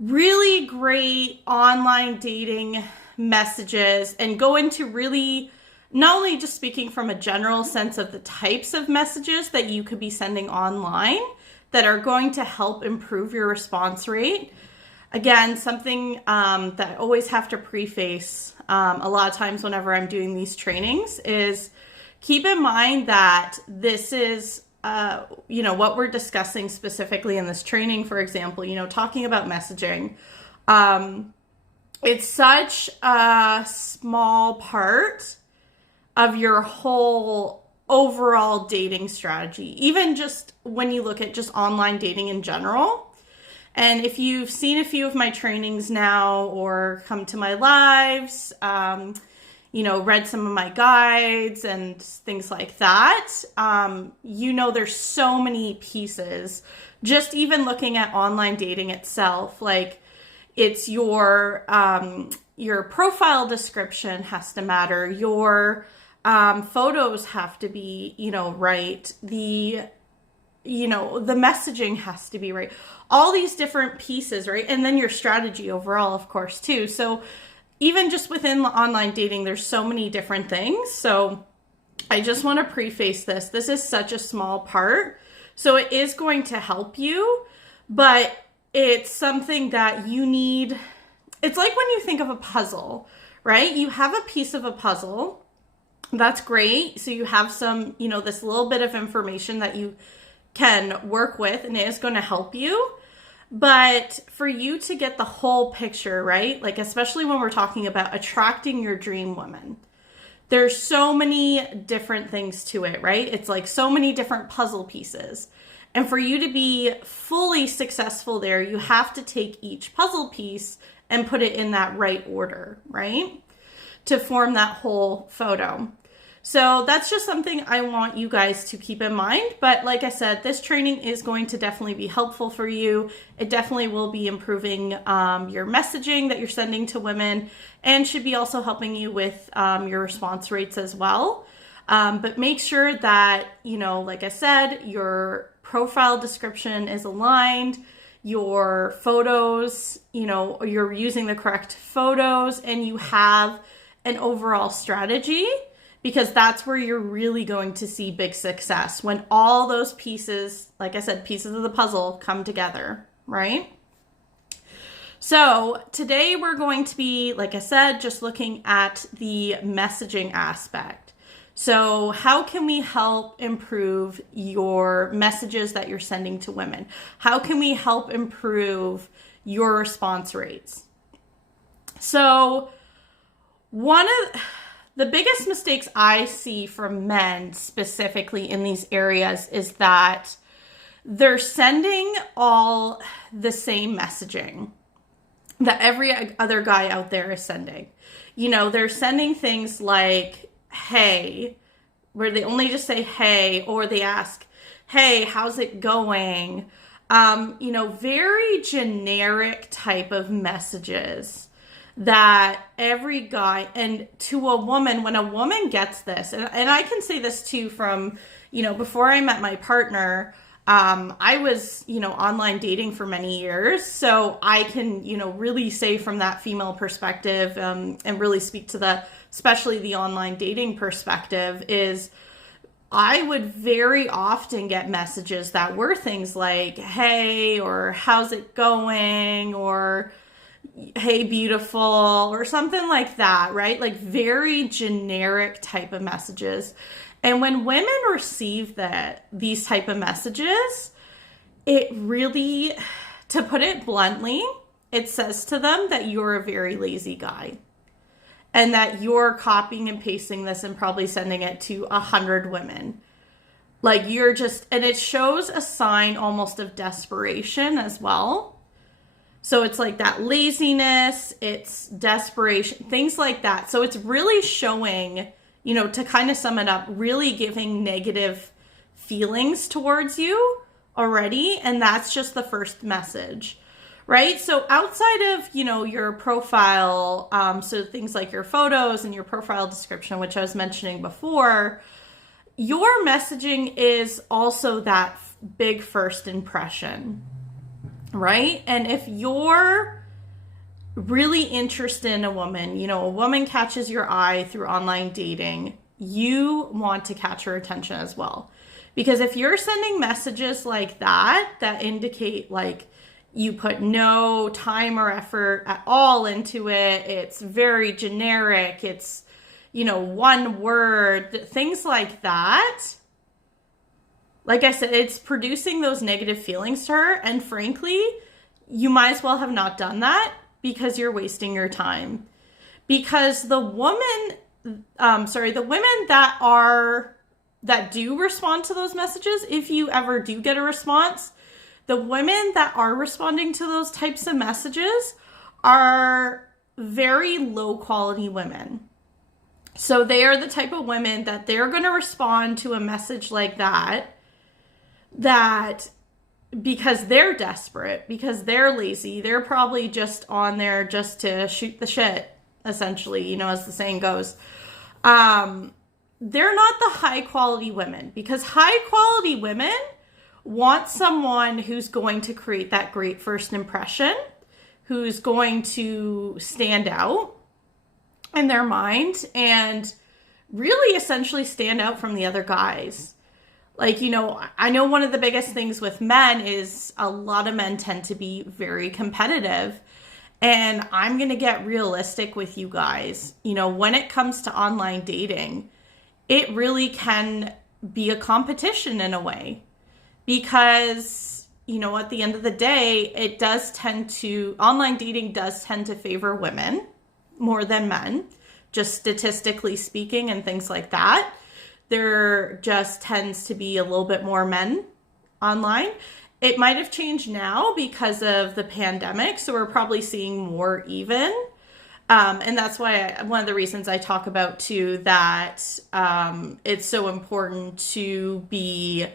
really great online dating messages and go into really not only just speaking from a general sense of the types of messages that you could be sending online that are going to help improve your response rate. Again, something that I always have to preface a lot of times whenever I'm doing these trainings is keep in mind that this is what we're discussing specifically in this training, for example, talking about messaging. It's such a small part of your whole overall dating strategy, even just when you look at just online dating in general. And if you've seen a few of my trainings now or come to my lives, read some of my guides and things like that, there's so many pieces. Just even looking at online dating itself, like it's your profile description has to matter. Your photos have to be, right. The messaging has to be right. All these different pieces, right? And then your strategy overall, of course, too. So even just within online dating, there's so many different things. So I just want to preface this. This is such a small part. So it is going to help you, but it's something that you need. It's like when you think of a puzzle, right? You have a piece of a puzzle. That's great. So you have some, this little bit of information that you can work with, and it is going to help you. But for you to get the whole picture, right? Like, especially when we're talking about attracting your dream woman, there's so many different things to it, right? It's like so many different puzzle pieces. And for you to be fully successful there, you have to take each puzzle piece and put it in that right order, right? To form that whole photo. So that's just something I want you guys to keep in mind. But like I said, this training is going to definitely be helpful for you. It definitely will be improving your messaging that you're sending to women and should be also helping you with your response rates as well. But make sure that, like I said, your profile description is aligned, your photos, you're using the correct photos, and you have an overall strategy. Because that's where you're really going to see big success, when all those pieces, like I said, pieces of the puzzle come together, right? So today we're going to be, like I said, just looking at the messaging aspect. So how can we help improve your messages that you're sending to women? How can we help improve your response rates? So the biggest mistakes I see from men specifically in these areas is that they're sending all the same messaging that every other guy out there is sending. They're sending things like, hey, where they only just say, hey, or they ask, hey, how's it going? Very generic type of messages that every guy, and to a woman, when a woman gets this, and I can say this too from, before I met my partner, I was, online dating for many years. So I can, really say from that female perspective, and really speak to especially the online dating perspective, is I would very often get messages that were things like, hey, or how's it going? Or, hey, beautiful, or something like that, right? Like very generic type of messages. And when women receive these type of messages, it really, to put it bluntly, it says to them that you're a very lazy guy and that you're copying and pasting this and probably sending it to 100 women. Like and it shows a sign almost of desperation as well. So it's like that laziness, it's desperation, things like that. So it's really showing, to kind of sum it up, really giving negative feelings towards you already. And that's just the first message, right? So outside of, your profile, so things like your photos and your profile description, which I was mentioning before, your messaging is also that big first impression. right? And if you're really interested in a woman, you know, a woman catches your eye through online dating, you want to catch her attention as well. Because if you're sending messages like that, that indicate like you put no time or effort at all into it, it's very generic, it's, you know, one word, things like that, like I said, it's producing those negative feelings to her. And frankly, you might as well have not done that because you're wasting your time. Because the women that do respond to those messages, if you ever do get a response, the women that are responding to those types of messages are very low quality women. So they are the type of women that they're going to respond to a message like that because they're desperate, because they're lazy, they're probably just on there just to shoot the shit, essentially, you know, as the saying goes. They're not the high quality women, because high quality women want someone who's going to create that great first impression, who's going to stand out in their mind and really essentially stand out from the other guys. Like, you know, I know one of the biggest things with men is a lot of men tend to be very competitive. And I'm going to get realistic with you guys. You know, when it comes to online dating, it really can be a competition in a way. Because, you know, at the end of the day, online dating does tend to favor women more than men, just statistically speaking and things like that. There just tends to be a little bit more men online. It might have changed now because of the pandemic, so we're probably seeing more even. And that's why one of the reasons I talk about too that it's so important to be,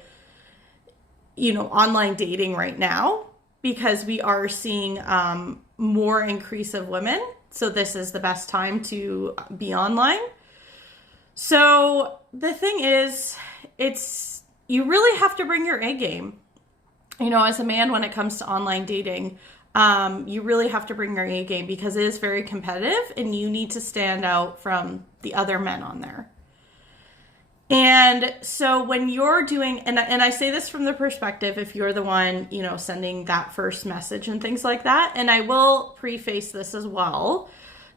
you know, online dating right now, because we are seeing more increase of women. So this is the best time to be online. So the thing is, you really have to bring your A game. You know, as a man, when it comes to online dating, you really have to bring your A game because it is very competitive and you need to stand out from the other men on there. And so when you're doing, and I say this from the perspective, if you're the one, you know, sending that first message and things like that, and I will preface this as well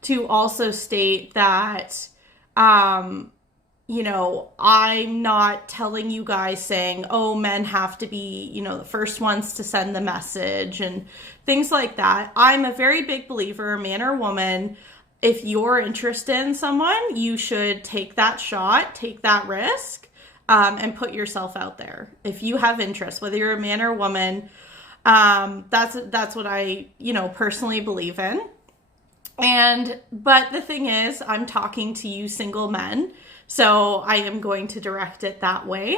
to also state that, you know, I'm not telling you guys saying, oh, men have to be, you know, the first ones to send the message and things like that. I'm a very big believer, man or woman, if you're interested in someone, you should take that shot, take that risk, and put yourself out there. If you have interest, whether you're a man or a woman, that's what I, you know, personally believe in. But the thing is, I'm talking to you single men, so I am going to direct it that way.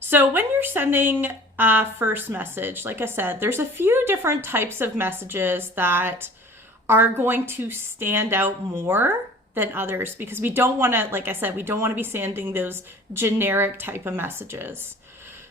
So when you're sending a first message, like I said, there's a few different types of messages that are going to stand out more than others, because we don't want to, like I said, we don't want to be sending those generic type of messages.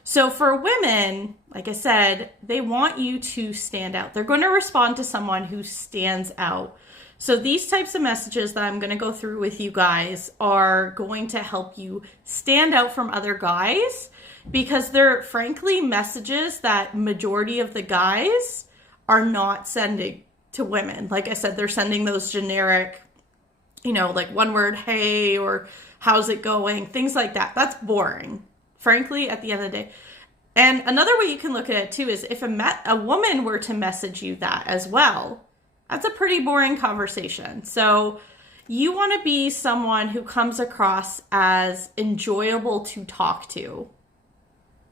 So for women, like I said, they want you to stand out. They're going to respond to someone who stands out. So these types of messages that I'm going to go through with you guys are going to help you stand out from other guys, because they're frankly messages that majority of the guys are not sending to women. Like I said, they're sending those generic, you know, like one word, hey, or how's it going? Things like that. That's boring, frankly, at the end of the day. And another way you can look at it too is if a woman were to message you that as well, that's a pretty boring conversation. So you want to be someone who comes across as enjoyable to talk to.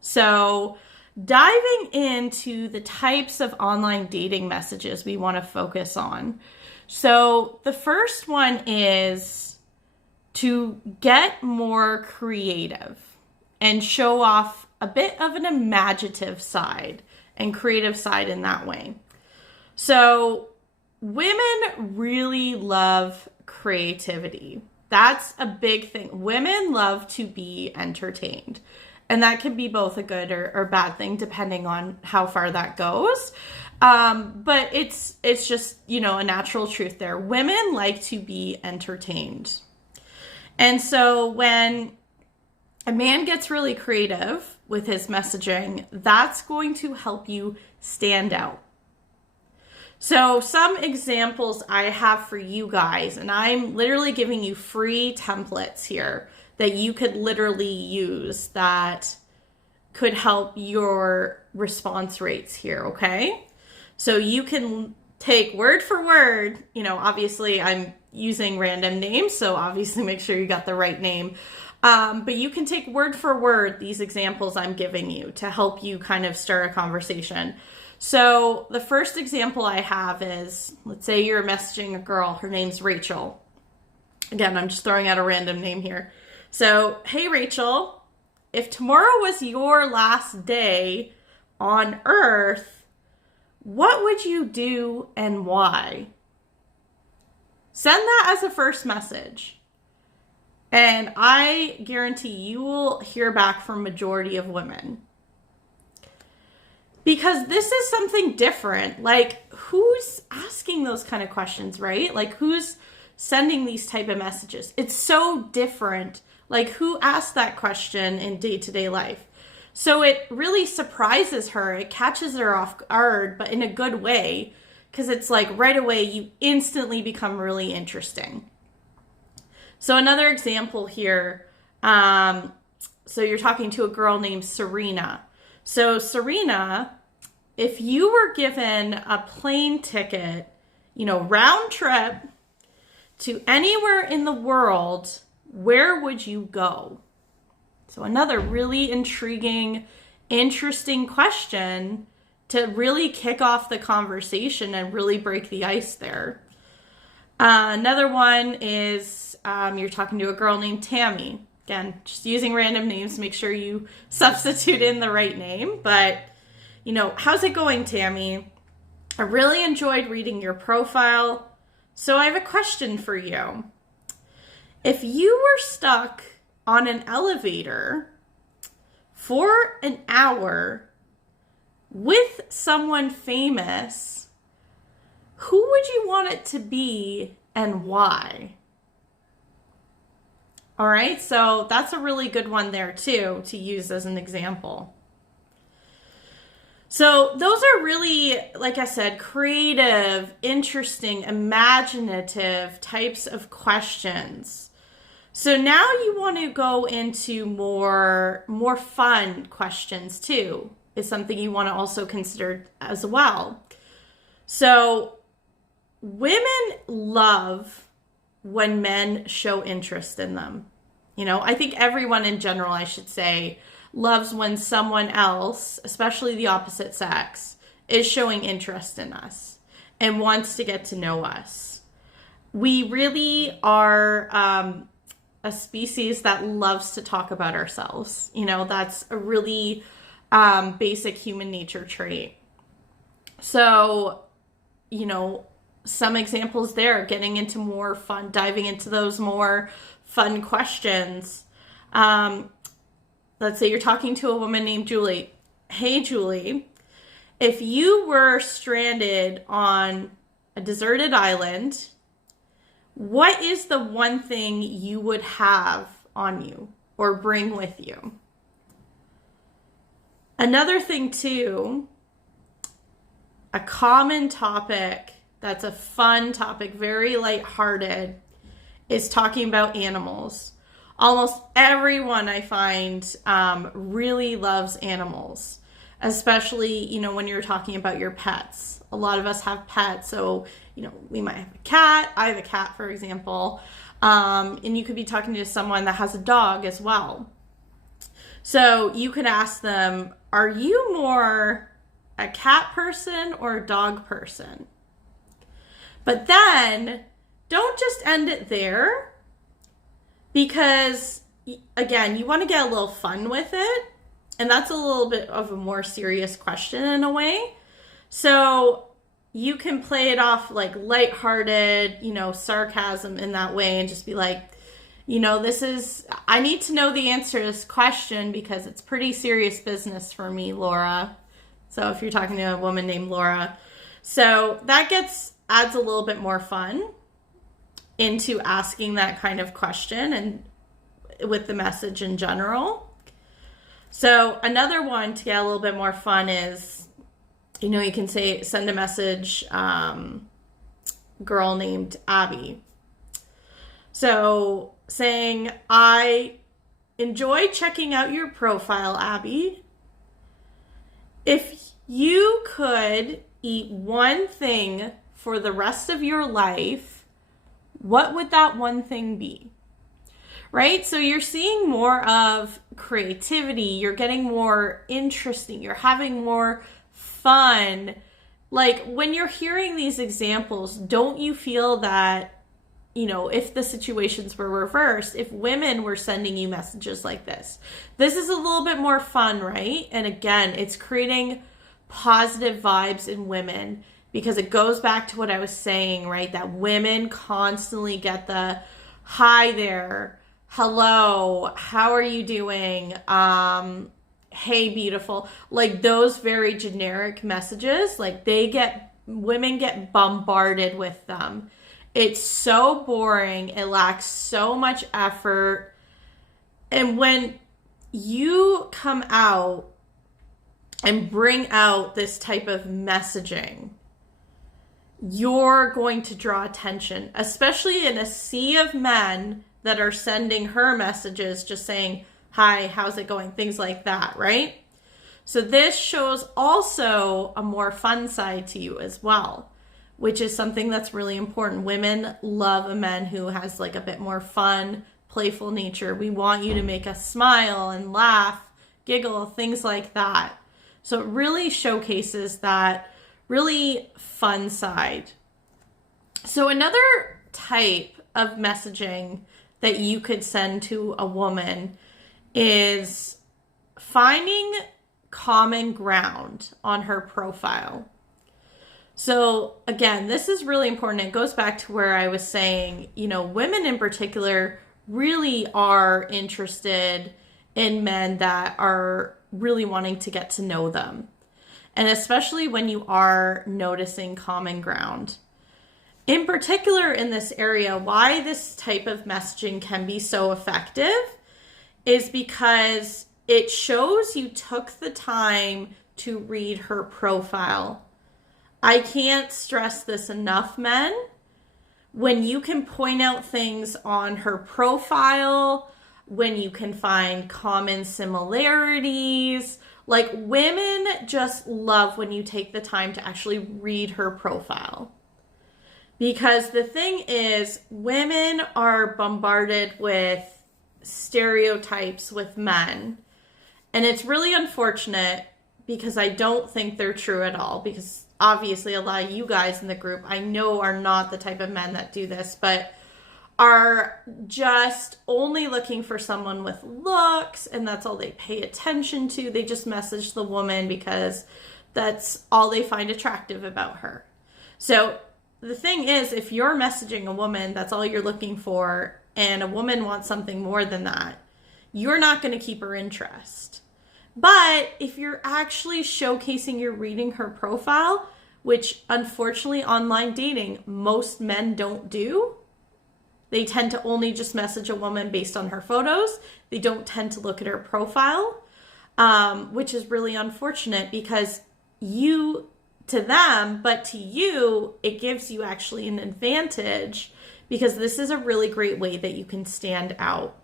So diving into the types of online dating messages we want to focus on. So the first one is to get more creative and show off a bit of an imaginative side and creative side in that way. So women really love creativity. That's a big thing. Women love to be entertained. And that can be both a good or bad thing, depending on how far that goes. But it's just, a natural truth there. Women like to be entertained. And so when a man gets really creative with his messaging, that's going to help you stand out. So some examples I have for you guys, and I'm literally giving you free templates here that you could literally use that could help your response rates here, okay? So you can take word for word, obviously I'm using random names, so obviously make sure you got the right name. But you can take word for word these examples I'm giving you to help you kind of start a conversation. So the first example I have is, let's say you're messaging a girl, her name's Rachel. Again, I'm just throwing out a random name here. So, hey Rachel, if tomorrow was your last day on Earth, what would you do and why? Send that as a first message. And I guarantee you will hear back from majority of women. Because this is something different. Like, who's asking those kind of questions, right? Like, who's sending these type of messages? It's so different. Like, who asked that question in day-to-day life? So it really surprises her. It catches her off guard, but in a good way. Because it's like right away, you instantly become really interesting. So another example here. So you're talking to a girl named Serena. So Serena, if you were given a plane ticket, round trip to anywhere in the world, where would you go? So another really intriguing, interesting question to really kick off the conversation and really break the ice there. Another one is you're talking to a girl named Tammy. Again, just using random names, make sure you substitute in the right name. But, how's it going, Tammy? I really enjoyed reading your profile. So I have a question for you. If you were stuck on an elevator for an hour with someone famous, who would you want it to be and why? All right, so that's a really good one there too to use as an example. So those are really, like I said, creative, interesting, imaginative types of questions. So now you want to go into more fun questions too, is something you want to also consider as well. So women love when men show interest in them. I think everyone in general, I should say, loves when someone else, especially the opposite sex, is showing interest in us and wants to get to know us. We really are a species that loves to talk about ourselves. That's a really basic human nature trait. So, some examples there, getting into more fun, diving into those more fun questions. Let's say you're talking to a woman named Julie. Hey, Julie, if you were stranded on a deserted island, what is the one thing you would have on you or bring with you? Another thing too, a common topic that's a fun topic, very lighthearted, is talking about animals. Almost everyone I find really loves animals, especially, when you're talking about your pets. A lot of us have pets, so, we might have a cat. I have a cat, for example. And you could be talking to someone that has a dog as well. So you could ask them, are you more a cat person or a dog person? But then don't just end it there, because again, you want to get a little fun with it. And that's a little bit of a more serious question in a way. So you can play it off like lighthearted, sarcasm in that way, and just be like, I need to know the answer to this question because it's pretty serious business for me, Laura. So if you're talking to a woman named Laura. So that adds a little bit more fun into asking that kind of question and with the message in general. So another one to get a little bit more fun is, you can send a message, girl named Abby. So saying, I enjoy checking out your profile, Abby. If you could eat one thing for the rest of your life, what would that one thing be? Right? So you're seeing more of creativity. You're getting more interesting. You're having more fun. Like when you're hearing these examples, don't you feel that, if the situations were reversed, if women were sending you messages like this is a little bit more fun, right? And again, it's creating positive vibes in women because it goes back to what I was saying, right? That women constantly get the hi there, hello, how are you doing? Hey, beautiful. Like those very generic messages, like women get bombarded with them. It's so boring. It lacks so much effort. And when you come out and bring out this type of messaging, you're going to draw attention, especially in a sea of men that are sending her messages, just saying, hi, how's it going? Things like that, right? So this shows also a more fun side to you as well, which is something that's really important. Women love a man who has like a bit more fun, playful nature. We want you to make us smile and laugh, giggle, things like that. So it really showcases that really fun side. So another type of messaging that you could send to a woman is finding common ground on her profile. So again, this is really important. It goes back to where I was saying, women in particular really are interested in men that are really wanting to get to know them. And especially when you are noticing common ground. In particular in this area, why this type of messaging can be so effective is because it shows you took the time to read her profile. I can't stress this enough, men. When you can point out things on her profile, when you can find common similarities, like women just love when you take the time to actually read her profile. Because the thing is, women are bombarded with stereotypes with men. And it's really unfortunate because I don't think they're true at all. Because obviously a lot of you guys in the group I know are not the type of men that do this, but are just only looking for someone with looks, and that's all they pay attention to. They just message the woman because that's all they find attractive about her. So the thing is, if you're messaging a woman, that's all you're looking for, and a woman wants something more than that, you're not going to keep her interest. But if you're actually showcasing you're reading her profile, which unfortunately online dating, most men don't do. They tend to only just message a woman based on her photos. They don't tend to look at her profile, which is really unfortunate because to them, but to you, it gives you actually an advantage because this is a really great way that you can stand out.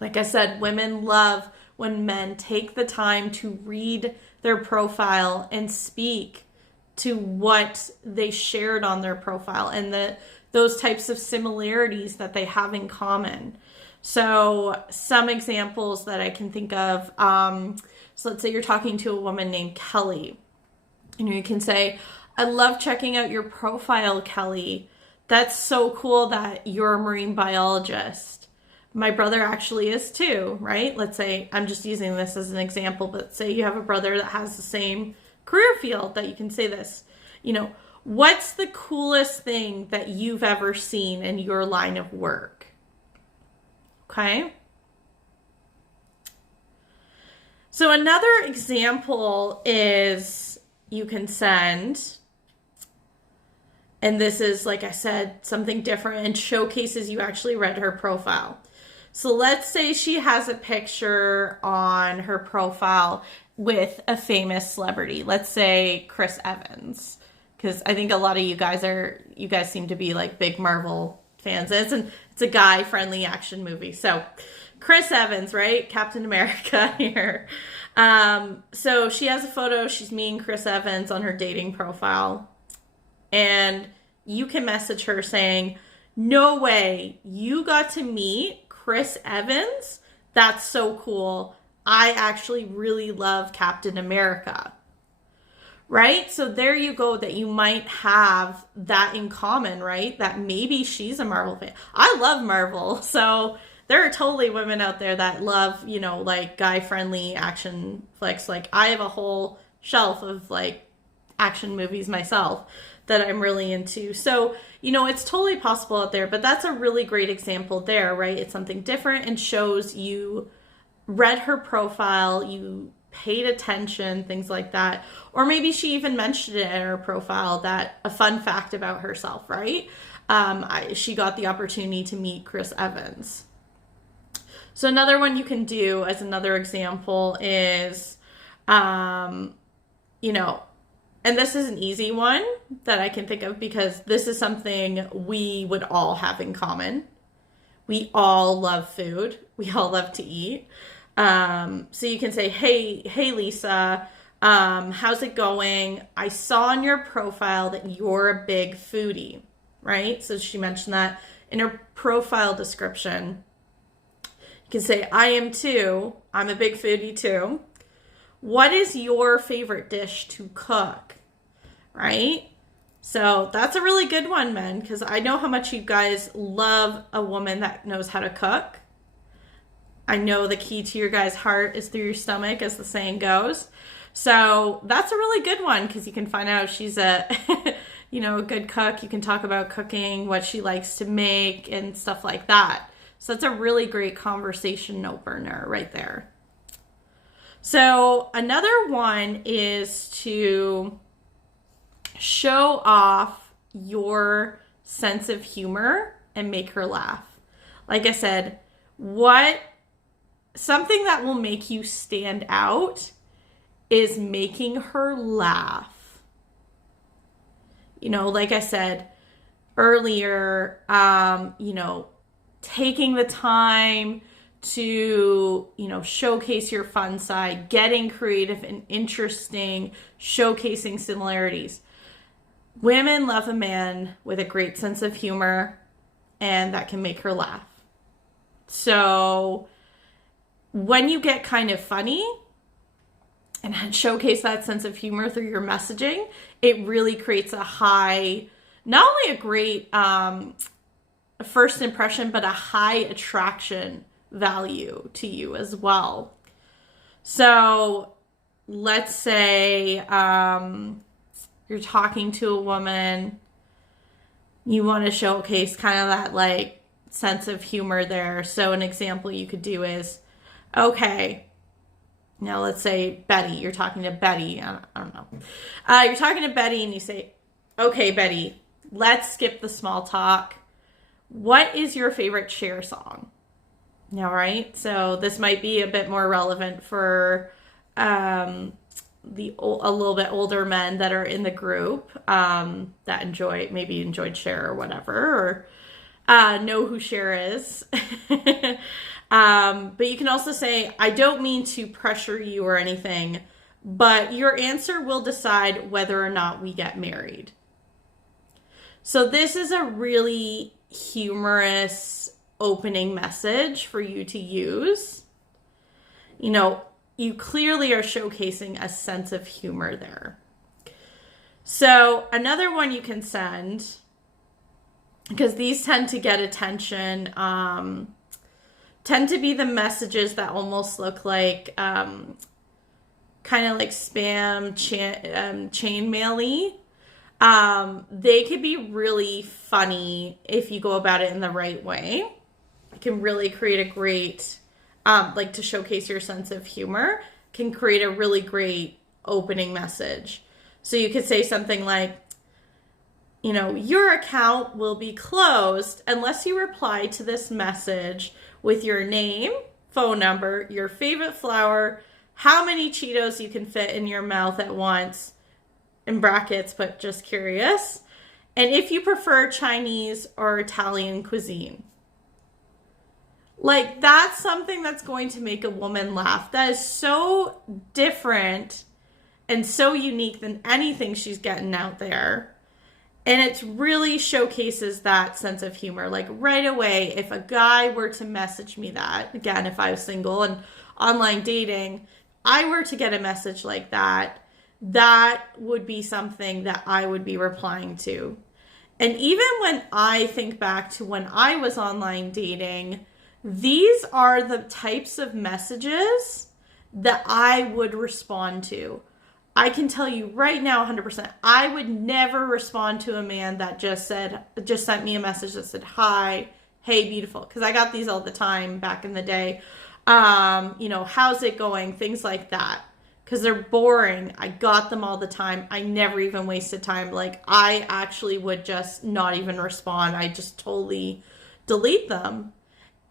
Like I said, women love when men take the time to read their profile and speak to what they shared on their profile and those types of similarities that they have in common. So some examples that I can think of, so let's say you're talking to a woman named Kelly. And you can say, I love checking out your profile, Kelly. That's so cool that you're a marine biologist. My brother actually is too, right? Let's say, I'm just using this as an example, but say you have a brother that has the same career field that you can say this. What's the coolest thing that you've ever seen in your line of work? Okay. So another example is you can send, and this is, like I said, something different and showcases you actually read her profile. So let's say she has a picture on her profile with a famous celebrity. Let's say Chris Evans, because I think a lot of you guys seem to be like big Marvel fans. It's a guy-friendly action movie. So Chris Evans, right? Captain America here. So she has a photo. She's meeting Chris Evans on her dating profile. And you can message her saying, no way, you got to meet Chris Evans? That's so cool. I actually really love Captain America. Right? So there you go, that you might have that in common, right? That maybe she's a Marvel fan. I love Marvel. So there are totally women out there that love, like guy-friendly action flicks. Like I have a whole shelf of like action movies myself that I'm really into. So, it's totally possible out there, but that's a really great example there, right? It's something different and shows you read her profile, you paid attention, things like that. Or maybe she even mentioned it in her profile, that a fun fact about herself, right? She got the opportunity to meet Chris Evans. So another one you can do as another example is, and this is an easy one that I can think of because this is something we would all have in common. We all love food. We all love to eat. So you can say, hey Lisa, how's it going? I saw on your profile that you're a big foodie, right? So she mentioned that in her profile description. You can say, I am too. I'm a big foodie too. What is your favorite dish to cook? Right? So that's a really good one, men, because I know how much you guys love a woman that knows how to cook. I know the key to your guys' heart is through your stomach, as the saying goes. So that's a really good one because you can find out if she's a, a good cook. You can talk about cooking, what she likes to make, and stuff like that. So it's a really great conversation opener right there. So another one is to show off your sense of humor and make her laugh. Like I said, something that will make you stand out is making her laugh. Like I said earlier, taking the time to, showcase your fun side, getting creative and interesting, showcasing similarities. Women love a man with a great sense of humor, and that can make her laugh. So when you get kind of funny and showcase that sense of humor through your messaging, it really creates not only a great first impression, but a high attraction value to you as well. So let's say you're talking to a woman, you want to showcase kind of that like sense of humor there. So an example you could do is, okay, now let's say Betty, you're talking to Betty, I don't know. You're talking to Betty and you say, okay, Betty, let's skip the small talk. What is your favorite Cher song? All right. So this might be a bit more relevant for a little bit older men that are in the group that enjoyed Cher or whatever, or know who Cher is. But you can also say, I don't mean to pressure you or anything, but your answer will decide whether or not we get married. So this is a really humorous opening message for you to use. You clearly are showcasing a sense of humor there. So another one you can send, because these tend to get attention, tend to be the messages that almost look like kind of like spam chain mail-y. They could be really funny if you go about it in the right way. can really create a great, like to showcase your sense of humor, can create a really great opening message. So you could say something like, you know, your account will be closed unless you reply to this message with your name, phone number, your favorite flower, how many Cheetos you can fit in your mouth at once, in brackets, but just curious, and if you prefer Chinese or Italian cuisine. Like, that's something that's going to make a woman laugh. That is so different and so unique than anything she's getting out there. And it really showcases that sense of humor. Like, right away, if a guy were to message me that, again, if I was single and online dating, I were to get a message like that, that would be something that I would be replying to. And even when I think back to when I was online dating, these are the types of messages that I would respond to. I can tell you right now 100%, I would never respond to a man that just sent me a message that said, hi, hey, beautiful. Because I got these all the time back in the day. You know, how's it going? Things like that. Because they're boring. I got them all the time. I never even wasted time. Like, I actually would just not even respond. I just totally delete them.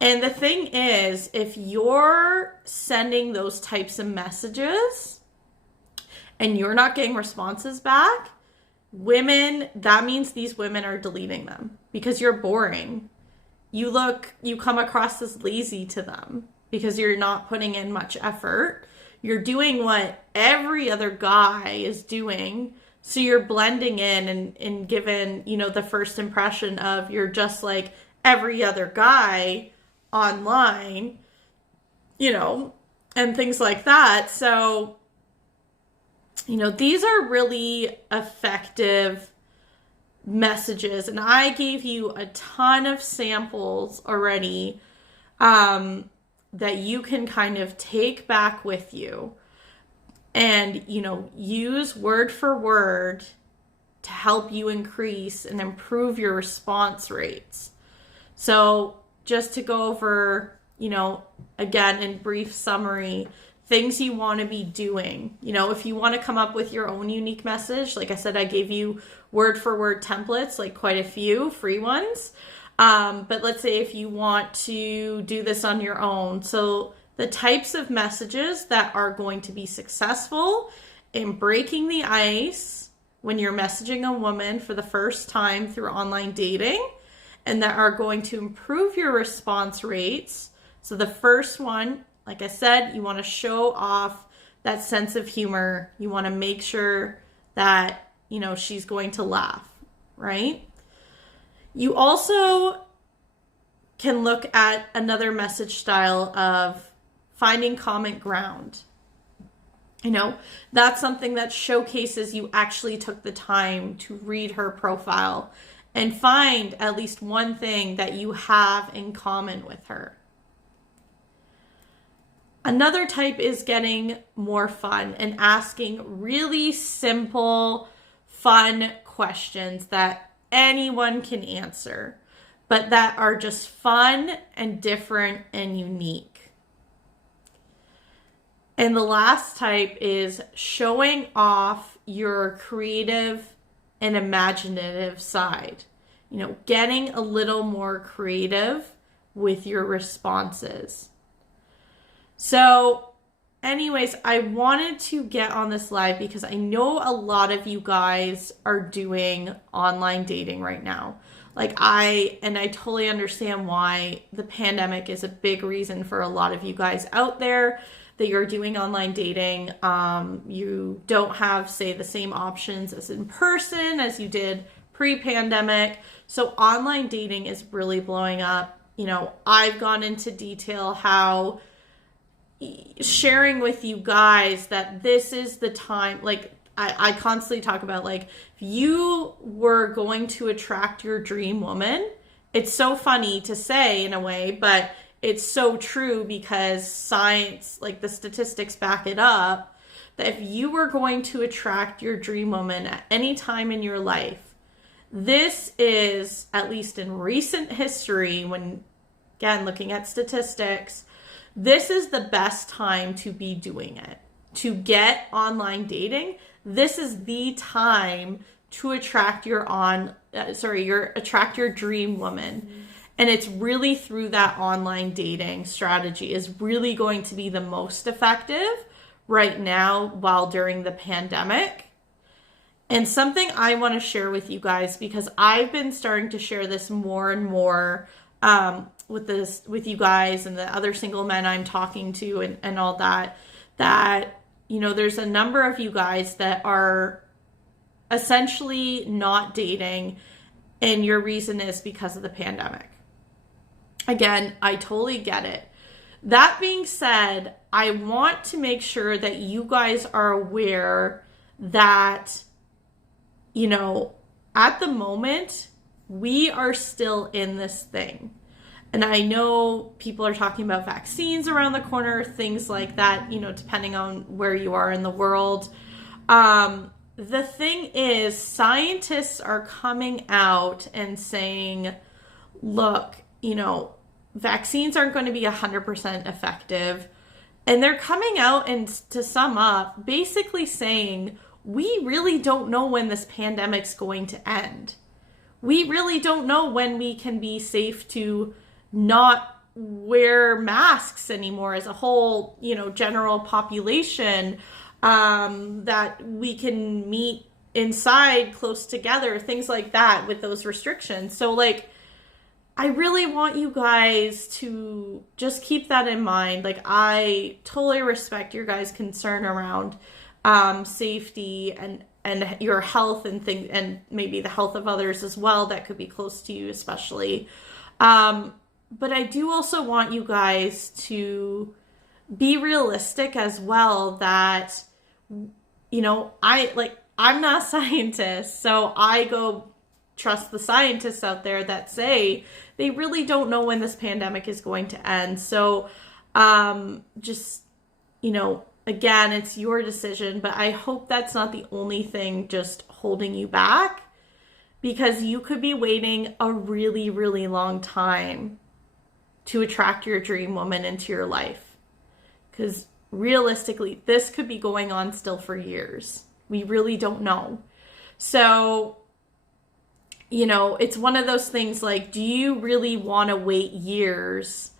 And the thing is, if you're sending those types of messages and you're not getting responses back, women, that means these women are deleting them because you're boring. You come across as lazy to them because you're not putting in much effort. You're doing what every other guy is doing. So you're blending in and given, you know, the first impression of you're just like every other guy online, you know, and things like that. So, you know, these are really effective messages. And I gave you a ton of samples already that you can kind of take back with you and, you know, use word for word to help you increase and improve your response rates. So just to go over, you know, again, in brief summary, things you want to be doing. You know, if you want to come up with your own unique message, like I said, I gave you word for word templates, like quite a few free ones. But let's say if you want to do this on your own. So the types of messages that are going to be successful in breaking the ice when you're messaging a woman for the first time through online dating, and that are going to improve your response rates. So the first one, like I said, you want to show off that sense of humor. You want to make sure that, you know, she's going to laugh, right? You also can look at another message style of finding common ground. You know, that's something that showcases you actually took the time to read her profile and find at least one thing that you have in common with her. Another type is getting more fun and asking really simple, fun questions that anyone can answer, but that are just fun and different and unique. And the last type is showing off your creative and imaginative side. You know, getting a little more creative with your responses. So anyways, I wanted to get on this live because I know a lot of you guys are doing online dating right now. Like I totally understand why the pandemic is a big reason for a lot of you guys out there that you're doing online dating. You don't have, say, the same options as in person as you did pre-pandemic. So online dating is really blowing up. You know, I've gone into detail how sharing with you guys that this is the time, like I constantly talk about, like, if you were going to attract your dream woman, it's so funny to say in a way, but it's so true because science, like the statistics back it up, that if you were going to attract your dream woman at any time in your life, this is, at least in recent history, when again, looking at statistics, this is the best time to be doing it. To get online dating, this is the time to attract your dream woman. And it's really through that online dating strategy is really going to be the most effective right now while during the pandemic. And something I want to share with you guys, because I've been starting to share this more and more with you guys and the other single men I'm talking to and all that, there's a number of you guys that are essentially not dating, and your reason is because of the pandemic. Again, I totally get it. That being said, I want to make sure that you guys are aware that, at the moment, we are still in this thing. And I know people are talking about vaccines around the corner, things like that, depending on where you are in the world. The thing is, scientists are coming out and saying, look, vaccines aren't going to be 100% effective. And they're coming out and, to sum up, basically saying, we really don't know when this pandemic's going to end. We really don't know when we can be safe to not wear masks anymore as a whole, general population, that we can meet inside close together, things like that with those restrictions. So I really want you guys to just keep that in mind. I totally respect your guys' concern around safety and your health and things, and maybe the health of others as well that could be close to you especially. But I do also want you guys to be realistic as well that, I'm not a scientist, so I go trust the scientists out there that say they really don't know when this pandemic is going to end. So, again, it's your decision, but I hope that's not the only thing just holding you back, because you could be waiting a really, really long time to attract your dream woman into your life. Because realistically, this could be going on still for years. We really don't know. So, it's one of those things do you really want to wait years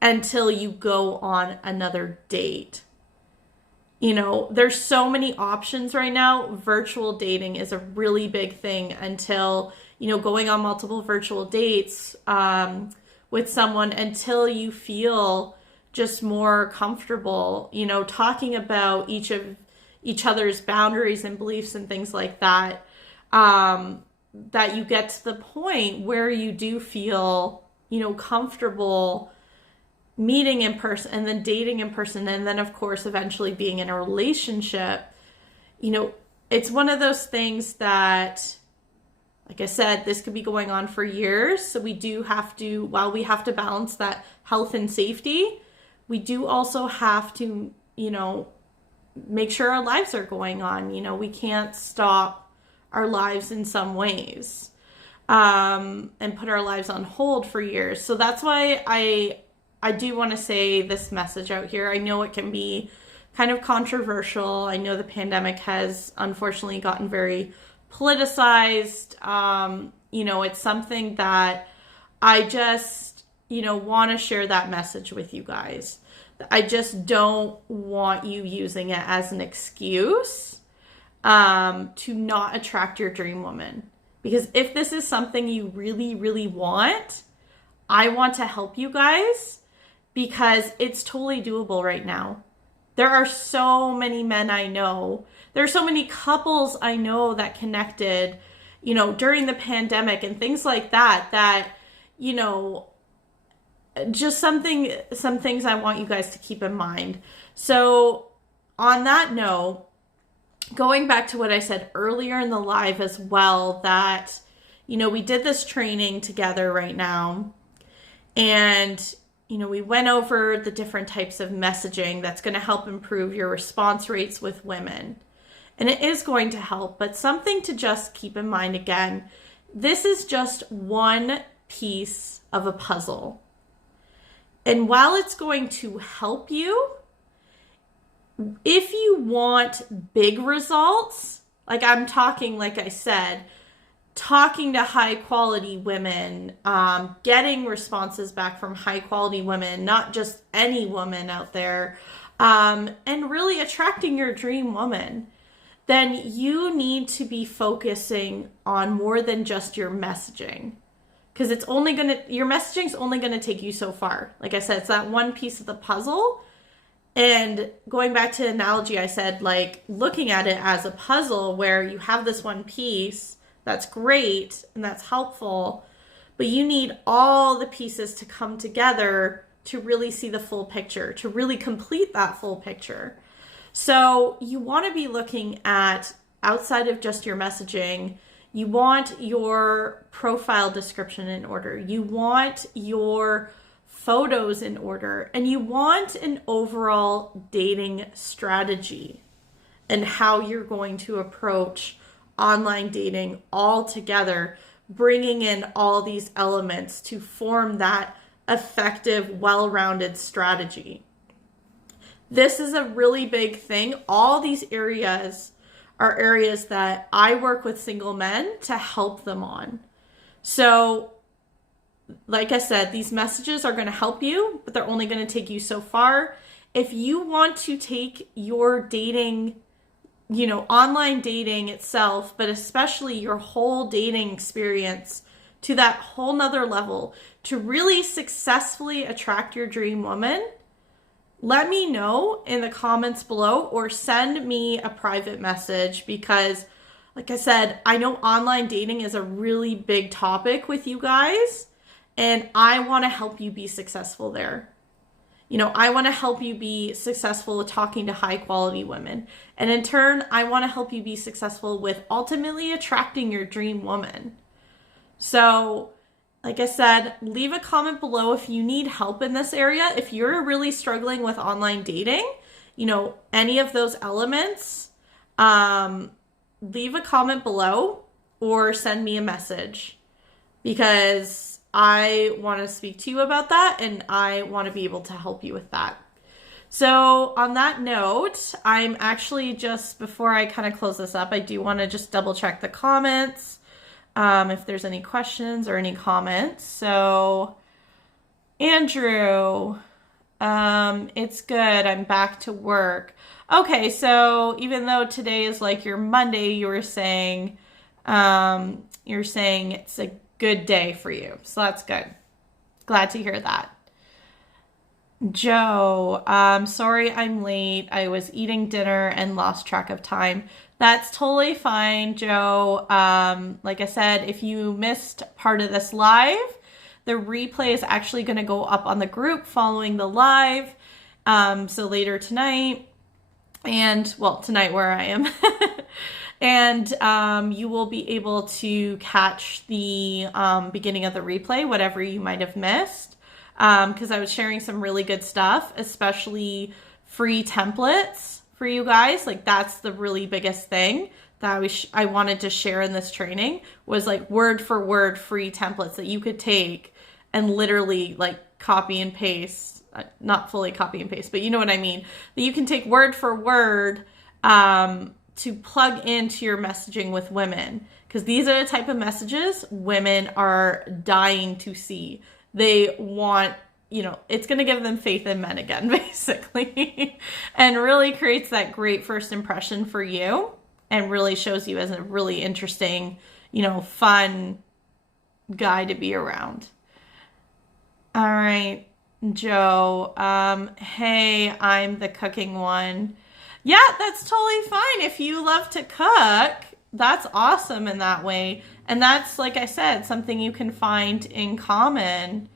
until you go on another date? There's so many options right now. Virtual dating is a really big thing until, going on multiple virtual dates with someone until you feel just more comfortable, talking about each other's boundaries and beliefs and things like that, that you get to the point where you do feel, comfortable meeting in person and then dating in person. And then of course, eventually being in a relationship. It's one of those things that, like I said, this could be going on for years. So we do have to, while we have to balance that health and safety, we do also have to, make sure our lives are going on. We can't stop our lives in some ways, and put our lives on hold for years. So that's why I do want to say this message out here. I know it can be kind of controversial. I know the pandemic has unfortunately gotten very politicized. It's something that I just, want to share that message with you guys. I just don't want you using it as an excuse to not attract your dream woman. Because if this is something you really, really want, I want to help you guys, because it's totally doable right now. There are so many men I know. There are so many couples I know that connected, during the pandemic and things like that, just some things I want you guys to keep in mind. So on that note, going back to what I said earlier in the live as well, that, we did this training together right now, and, we went over the different types of messaging that's going to help improve your response rates with women. And it is going to help, but something to just keep in mind again, this is just one piece of a puzzle. And while it's going to help you, if you want big results, like I'm talking, like I said, talking to high quality women, getting responses back from high quality women, not just any woman out there, and really attracting your dream woman, then you need to be focusing on more than just your messaging. Because your messaging is only going to take you so far. Like I said, it's that one piece of the puzzle. And going back to the analogy I said, like looking at it as a puzzle where you have this one piece that's great and that's helpful, but you need all the pieces to come together to really see the full picture, to really complete that full picture. So you want to be looking at, outside of just your messaging, you want your profile description in order. You want your photos in order, and you want an overall dating strategy and how you're going to approach online dating all together, bringing in all these elements to form that effective, well-rounded strategy. This is a really big thing. All these areas are areas that I work with single men to help them on. So, like I said, these messages are going to help you, but they're only going to take you so far. If you want to take your dating, online dating itself, but especially your whole dating experience to that whole nother level, to really successfully attract your dream woman, let me know in the comments below or send me a private message, because like I said, I know online dating is a really big topic with you guys, and I want to help you be successful there. I want to help you be successful with talking to high quality women. And in turn, I want to help you be successful with ultimately attracting your dream woman. So, like I said, leave a comment below if you need help in this area. If you're really struggling with online dating, any of those elements, leave a comment below or send me a message, because I want to speak to you about that and I want to be able to help you with that. So on that note, I'm actually just, before I kind of close this up, I do want to just double check the comments, if there's any questions or any comments. So Andrew, it's good. I'm back to work. Okay, so even though today is like your Monday, you were saying, it's a good day for you. So that's good. Glad to hear that. Joe, sorry I'm late. I was eating dinner and lost track of time. That's totally fine, Joe. Like I said, if you missed part of this live, the replay is actually going to go up on the group following the live. So later tonight, and well, tonight where I am. And you will be able to catch the beginning of the replay, whatever you might have missed, because I was sharing some really good stuff, especially free templates for you guys. Like, that's the really biggest thing that I wanted to share in this training, was like word for word free templates that you could take and literally like copy and paste, not fully copy and paste, but you know what I mean, that you can take word for word to plug into your messaging with women, because these are the type of messages women are dying to see. They want, it's going to give them faith in men again, basically, and really creates that great first impression for you and really shows you as a really interesting, fun guy to be around. All right, Joe. Hey, I'm the cooking one. Yeah, that's totally fine. If you love to cook, that's awesome in that way. And that's, like I said, something you can find in common,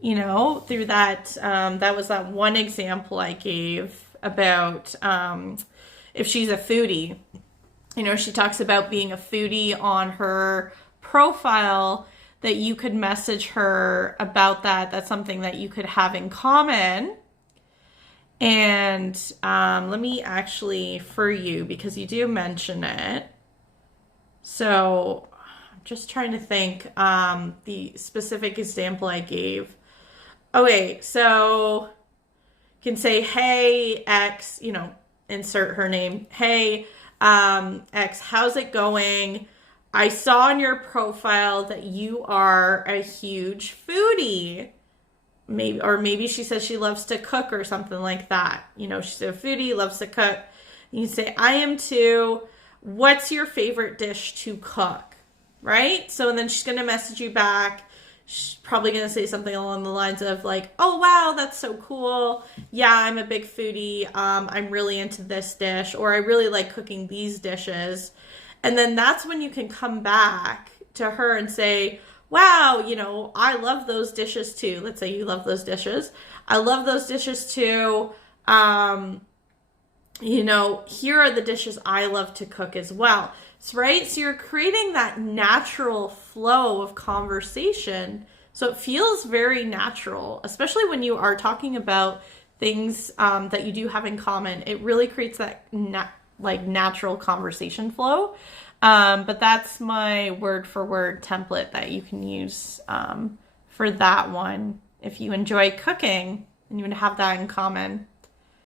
through that. That was that one example I gave about if she's a foodie. She talks about being a foodie on her profile, that you could message her about that. That's something that you could have in common. And let me actually, for you, because you do mention it. So I'm just trying to think the specific example I gave. Okay, so you can say, hey, X, insert her name. Hey, X, how's it going? I saw on your profile that you are a huge foodie. Maybe she says she loves to cook or something like that. She's a foodie, loves to cook. You can say, I am too. What's your favorite dish to cook? Right? So and then she's going to message you back. She's probably going to say something along the lines of like, oh, wow, that's so cool. Yeah, I'm a big foodie. I'm really into this dish, or I really like cooking these dishes. And then that's when you can come back to her and say, wow, I love those dishes too. Let's say you love those dishes. I love those dishes too. Here are the dishes I love to cook as well. So, right? So you're creating that natural flow of conversation. So it feels very natural, especially when you are talking about things that you do have in common. It really creates that natural conversation flow. But that's my word for word template that you can use for that one if you enjoy cooking and you have that in common.